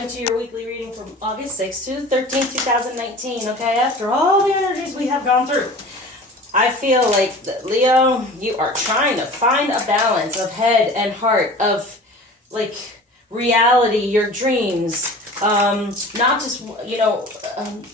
into your weekly reading from August 6th to 13th, 2019, okay? After all the energies we have gone through, I feel like, Leo, you are trying to find a balance of head and heart, of, like, reality, your dreams, not just,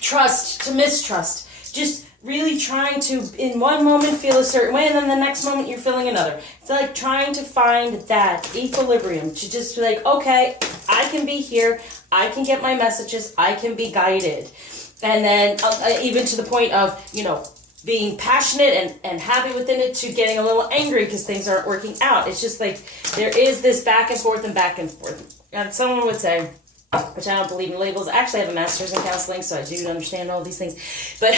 trust to mistrust, just really trying to, in one moment, feel a certain way, and then the next moment you're feeling another. It's like trying to find that equilibrium, to just be like, okay, I can be here, I can get my messages, I can be guided. And then even to the point of, being passionate and happy within it, to getting a little angry because things aren't working out. It's just like there is this back and forth and back and forth. And someone would say, which I don't believe in labels. Actually, I have a master's in counseling, so I do understand all these things. But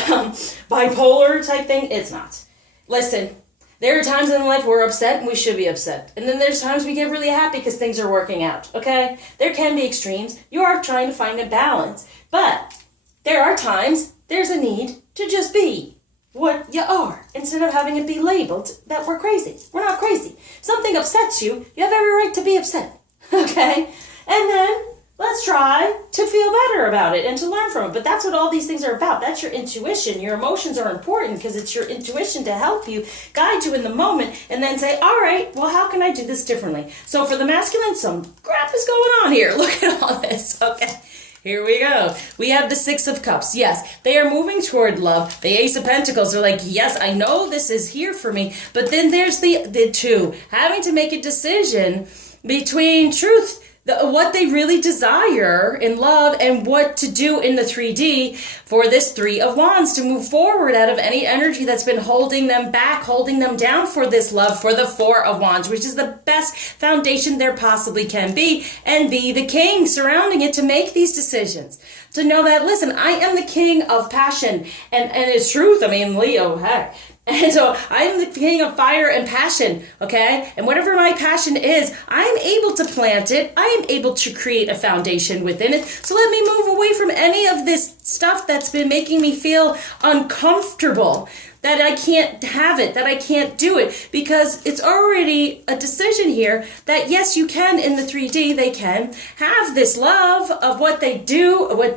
bipolar type thing, it's not. Listen, there are times in life we're upset and we should be upset. And then there's times we get really happy because things are working out, okay? There can be extremes. You are trying to find a balance. But there are times there's a need to just be what you are, instead of having it be labeled that we're crazy. We're not crazy. If something upsets you, you have every right to be upset, okay? And then let's try to feel better about it and to learn from it. But that's what all these things are about. That's your intuition. Your emotions are important because it's your intuition to help you, guide you in the moment, and then say, all right, well, how can I do this differently? So for the masculine, some crap is going on here. Look at all this, okay? Here we go. We have the Six of Cups. Yes, they are moving toward love. The Ace of Pentacles are like, yes, I know this is here for me. But then there's the Two, having to make a decision between truth, what they really desire in love, and what to do in the 3D for this Three of Wands to move forward out of any energy that's been holding them back, holding them down for this love, for the Four of Wands, which is the best foundation there possibly can be, and be the king surrounding it to make these decisions. To know that, listen, I am the king of passion, and it's truth. I mean, Leo, heck. And so I am the king of fire and passion, okay? And whatever my passion is, I am able to plant it. I am able to create a foundation within it. So let me move away from any of this stuff that's been making me feel uncomfortable, that I can't have it, that I can't do it, because it's already a decision here that yes, you can, in the 3D, they can have this love of what they do, what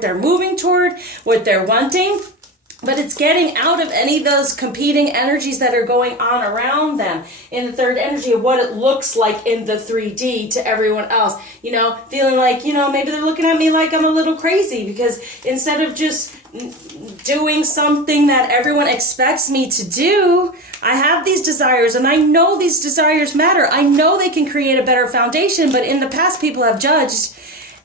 they're moving toward, what they're wanting. But it's getting out of any of those competing energies that are going on around them in the third energy of what it looks like in the 3D to everyone else. Feeling like, maybe they're looking at me like I'm a little crazy because instead of just doing something that everyone expects me to do, I have these desires and I know these desires matter. I know they can create a better foundation, but in the past people have judged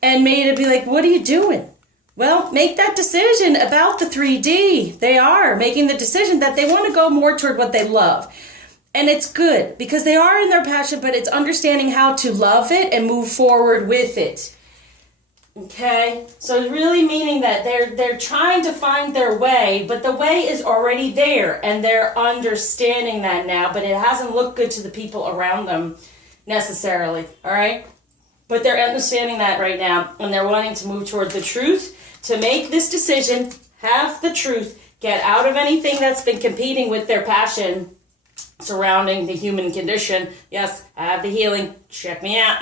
and made it be like, what are you doing? Well, make that decision about the 3D. They are making the decision that they want to go more toward what they love. And it's good because they are in their passion, but it's understanding how to love it and move forward with it. Okay? So it's really meaning that they're trying to find their way, but the way is already there and they're understanding that now, but it hasn't looked good to the people around them necessarily. All right? But they're understanding that right now and they're wanting to move toward the truth. To make this decision, have the truth, get out of anything that's been competing with their passion surrounding the human condition. Yes, I have the healing. Check me out.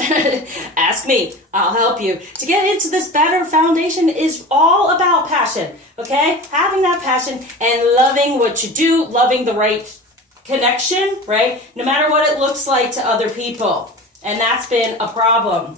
Ask me. I'll help you. To get into this better foundation is all about passion, okay? Having that passion and loving what you do, loving the right connection, right? No matter what it looks like to other people. And that's been a problem.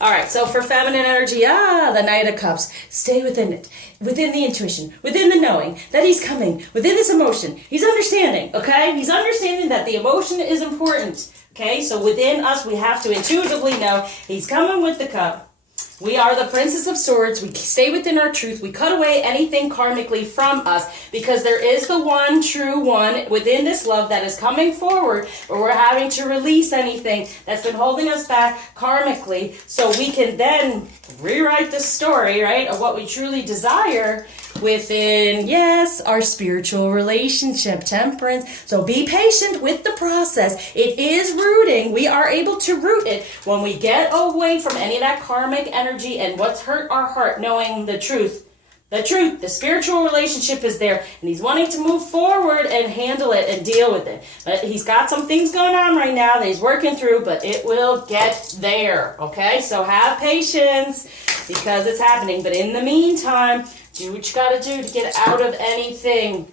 All right, so for feminine energy, the Knight of Cups. Stay within it, within the intuition, within the knowing that he's coming, within this emotion. He's understanding, okay? He's understanding that the emotion is important, okay? So within us, we have to intuitively know he's coming with the cup. We are the Princess of Swords. We stay within our truth. We cut away anything karmically from us because there is the one true one within this love that is coming forward, or we're having to release anything that's been holding us back karmically so we can then rewrite the story, right, of what we truly desire within, yes, our spiritual relationship, temperance. So be patient with the process. It is rooting. We are able to root it when we get away from any of that karmic energy and what's hurt our heart, knowing the truth The truth, the spiritual relationship is there, and he's wanting to move forward and handle it and deal with it. But he's got some things going on right now that he's working through, but it will get there, okay? So have patience because it's happening. But in the meantime, do what you got to do to get out of anything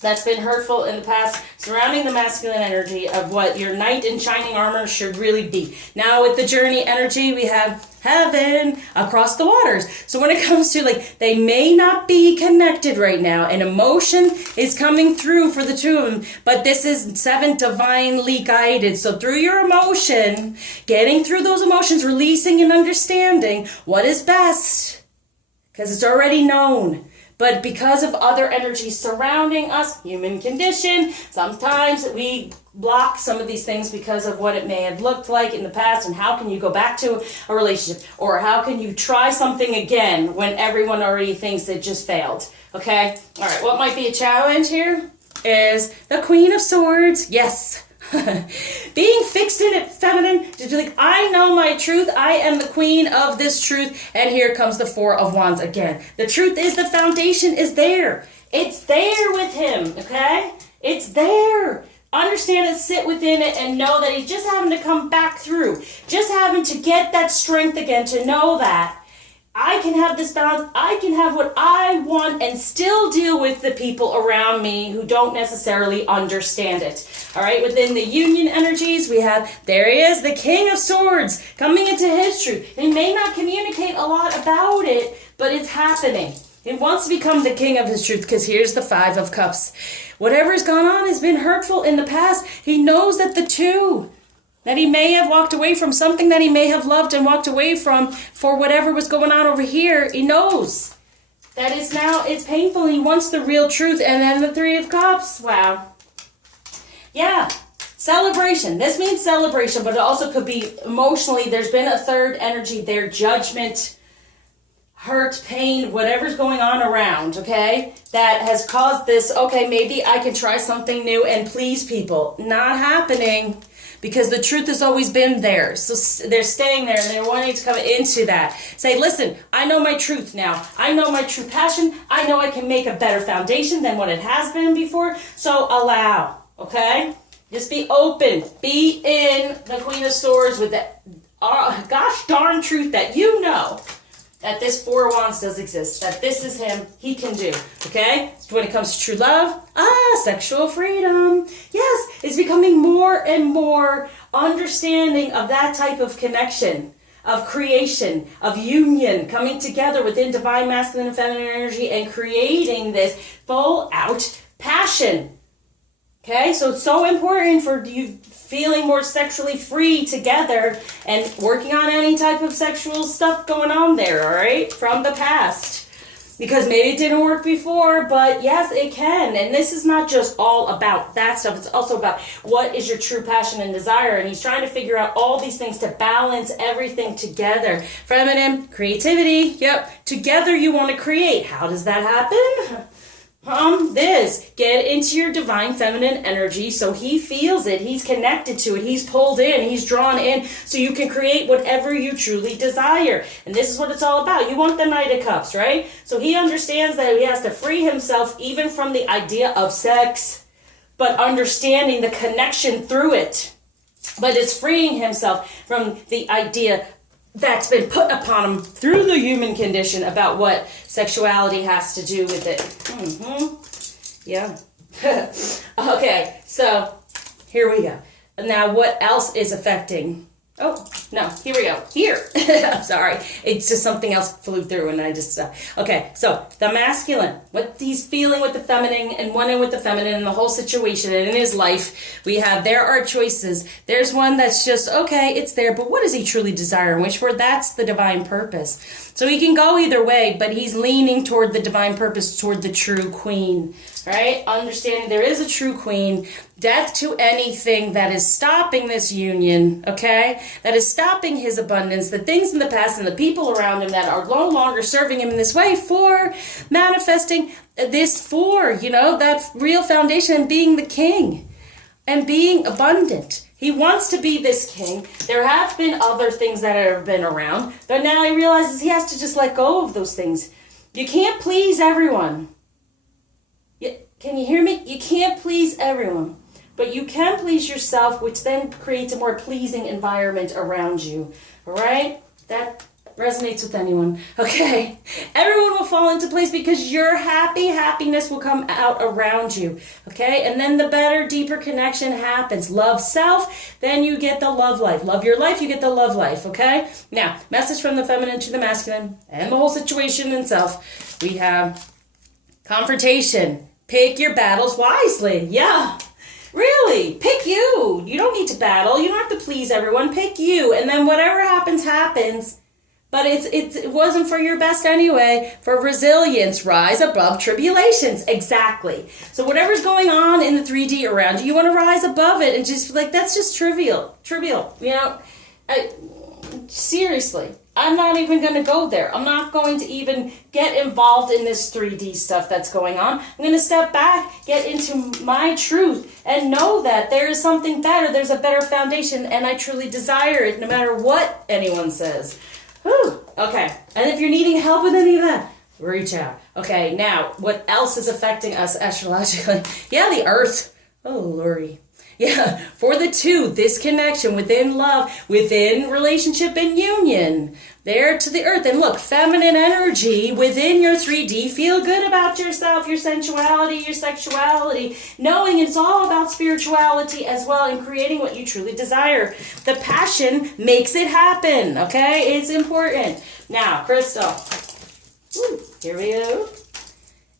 that's been hurtful in the past, surrounding the masculine energy of what your knight in shining armor should really be. Now with the journey energy, we have heaven across the waters. So when it comes to like, they may not be connected right now, and emotion is coming through for the two of them, but this is 7 divinely guided. So through your emotion, getting through those emotions, releasing and understanding what is best, because it's already known. But because of other energies surrounding us, human condition, sometimes we block some of these things because of what it may have looked like in the past, and how can you go back to a relationship, or how can you try something again when everyone already thinks it just failed, okay? All right, what might be a challenge here is the Queen of Swords. Yes. Being fixed in it, feminine, just like, I know my truth, I am the queen of this truth, and here comes the 4 of Wands again. The truth is, the foundation is there. It's there with him, okay? It's there. Understand it, sit within it, and know that he's just having to come back through. Just having to get that strength again to know that I can have this balance, I can have what I want and still deal with the people around me who don't necessarily understand it. All right, within the union energies, we have, there he is, the King of Swords, coming into his truth. He may not communicate a lot about it, but it's happening. He wants to become the king of his truth, because here's the 5 of Cups. Whatever's gone on has been hurtful in the past. He knows that the two, that he may have walked away from something that he may have loved and walked away from for whatever was going on over here. He knows that it's now, it's painful. He wants the real truth. And then the 3 of Cups. Wow. Yeah. Celebration. This means celebration, but it also could be emotionally. There's been a third energy there. Judgment, hurt, pain, whatever's going on around, okay? That has caused this, okay, maybe I can try something new and please people. Not happening. Because the truth has always been there. So they're staying there, and they're wanting to come into that. Say, listen, I know my truth now. I know my true passion. I know I can make a better foundation than what it has been before. So allow, okay? Just be open. Be in the Queen of Swords with that gosh darn truth that you know that this 4 of Wands does exist, that this is him, he can do, okay? So when it comes to true love, sexual freedom. Yes, it's becoming more and more understanding of that type of connection, of creation, of union, coming together within divine masculine and feminine energy and creating this full out passion. Okay, so it's so important for you feeling more sexually free together and working on any type of sexual stuff going on there, all right, from the past. Because maybe it didn't work before, but yes, it can. And this is not just all about that stuff. It's also about what is your true passion and desire. And he's trying to figure out all these things to balance everything together. Feminine, creativity, yep. Together you want to create. How does that happen? Get into your divine feminine energy so he feels it, he's connected to it, he's pulled in, he's drawn in, so you can create whatever you truly desire. And this is what it's all about. You want the Knight of Cups, right? So he understands that he has to free himself even from the idea of sex, but understanding the connection through it. But it's freeing himself from the idea that's been put upon him through the human condition about what sexuality has to do with it. Yeah. Okay, so here we go. Now, what else is affecting? Oh, no, here we go. Here. I'm sorry. It's just something else flew through and I just... okay, so the masculine, what he's feeling with the feminine and wanting with the feminine and the whole situation and in his life, we have, there are choices. There's one that's just, okay, it's there, but what does he truly desire? And which word? That's the divine purpose. So he can go either way, but he's leaning toward the divine purpose, toward the true queen, right? Understanding there is a true queen. Death to anything that is stopping this union, okay? That is stopping his abundance, the things in the past and the people around him that are no longer serving him in this way for manifesting this for, you know, that real foundation and being the king and being abundant. He wants to be this king. There have been other things that have been around, but now he realizes he has to just let go of those things. You can't please everyone. Can you hear me? You can't please everyone. But you can please yourself, which then creates a more pleasing environment around you. All right? That resonates with anyone. Okay? Everyone will fall into place because your happiness will come out around you. Okay? And then the better, deeper connection happens. Love self, then you get the love life. Love your life, you get the love life. Okay? Now, message from the feminine to the masculine and the whole situation in self. We have confrontation. Pick your battles wisely. Yeah. Really, pick you. You don't need to battle. You don't have to please everyone. Pick you. And then whatever happens, happens. But it wasn't for your best anyway. For resilience, rise above tribulations. Exactly. So whatever's going on in the 3D around you, you want to rise above it and just like, that's just trivial. Trivial. You know, seriously. I'm not even going to go there. I'm not going to even get involved in this 3D stuff that's going on. I'm going to step back, get into my truth, and know that there is something better. There's a better foundation, and I truly desire it no matter what anyone says. Whew. Okay. And if you're needing help with any of that, reach out. Okay. Now, what else is affecting us astrologically? Yeah, the earth. Oh, Lori. Yeah, for the two, this connection within love, within relationship and union, there to the earth. And look, feminine energy within your 3D, feel good about yourself, your sensuality, your sexuality, knowing it's all about spirituality as well and creating what you truly desire. The passion makes it happen, okay? It's important. Now, crystal, here we go.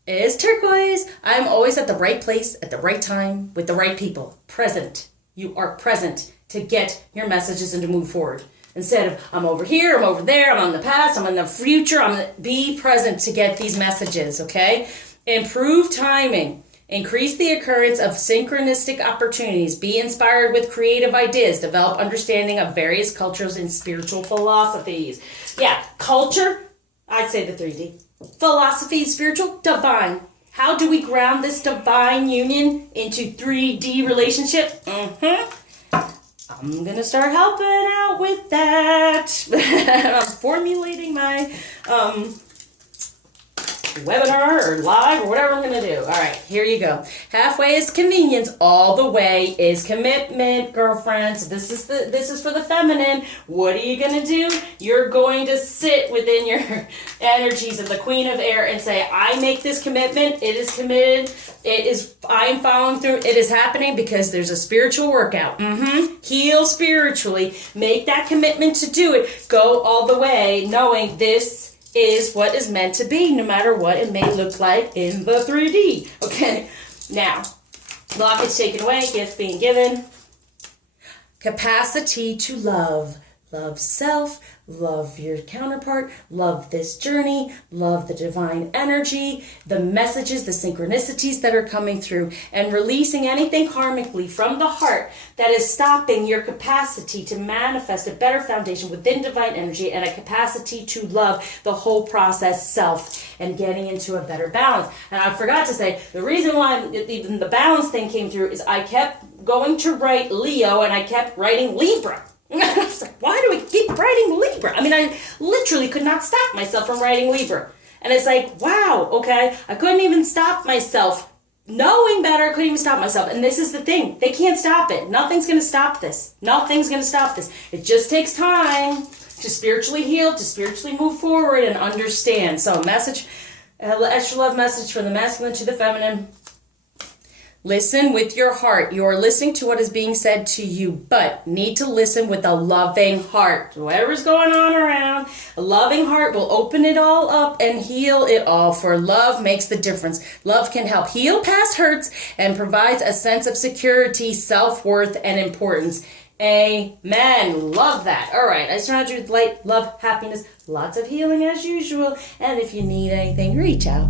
Is turquoise. I'm always at the right place at the right time with the right people. Present. You are present to get your messages and to move forward. Instead of I'm over here, I'm over there, I'm on the past, I'm in the future. Be present to get these messages, okay? Improve timing. Increase the occurrence of synchronistic opportunities. Be inspired with creative ideas. Develop understanding of various cultures and spiritual philosophies. Yeah, culture, I'd say the 3D. Philosophy, spiritual, divine. How do we ground this divine union into 3D relationship? I'm going to start helping out with that. I'm formulating my webinar or live or whatever I'm going to do. All right, here you go. Halfway is convenience. All the way is commitment, girlfriends. This is for the feminine. What are you going to do? You're going to sit within your energies of the Queen of Air and say, I make this commitment. It is committed. I'm following through. It is happening because there's a spiritual workout. Heal spiritually. Make that commitment to do it. Go all the way knowing this is what is meant to be, no matter what it may look like in the 3D. Okay, now, blockage taken away, gift being given. Capacity to love. Love self, love your counterpart, love this journey, love the divine energy, the messages, the synchronicities that are coming through, and releasing anything karmically from the heart that is stopping your capacity to manifest a better foundation within divine energy and a capacity to love the whole process self and getting into a better balance. And I forgot to say, the reason why even the balance thing came through is I kept going to write Leo and I kept writing Libra. I was like, why do we keep writing Libra? I mean, I literally could not stop myself from writing Libra. And it's like, wow, okay, I couldn't even stop myself. Knowing better, I couldn't even stop myself. And this is the thing. They can't stop it. Nothing's going to stop this. Nothing's going to stop this. It just takes time to spiritually heal, to spiritually move forward and understand. So message, extra love message from the masculine to the feminine. Listen with your heart. You are listening to what is being said to you, but need to listen with a loving heart. Whatever's going on around, a loving heart will open it all up and heal it all, for love makes the difference. Love can help heal past hurts and provides a sense of security, self-worth, and importance. Amen. Love that. All right. I surround you with light, love, happiness, lots of healing as usual. And if you need anything, reach out.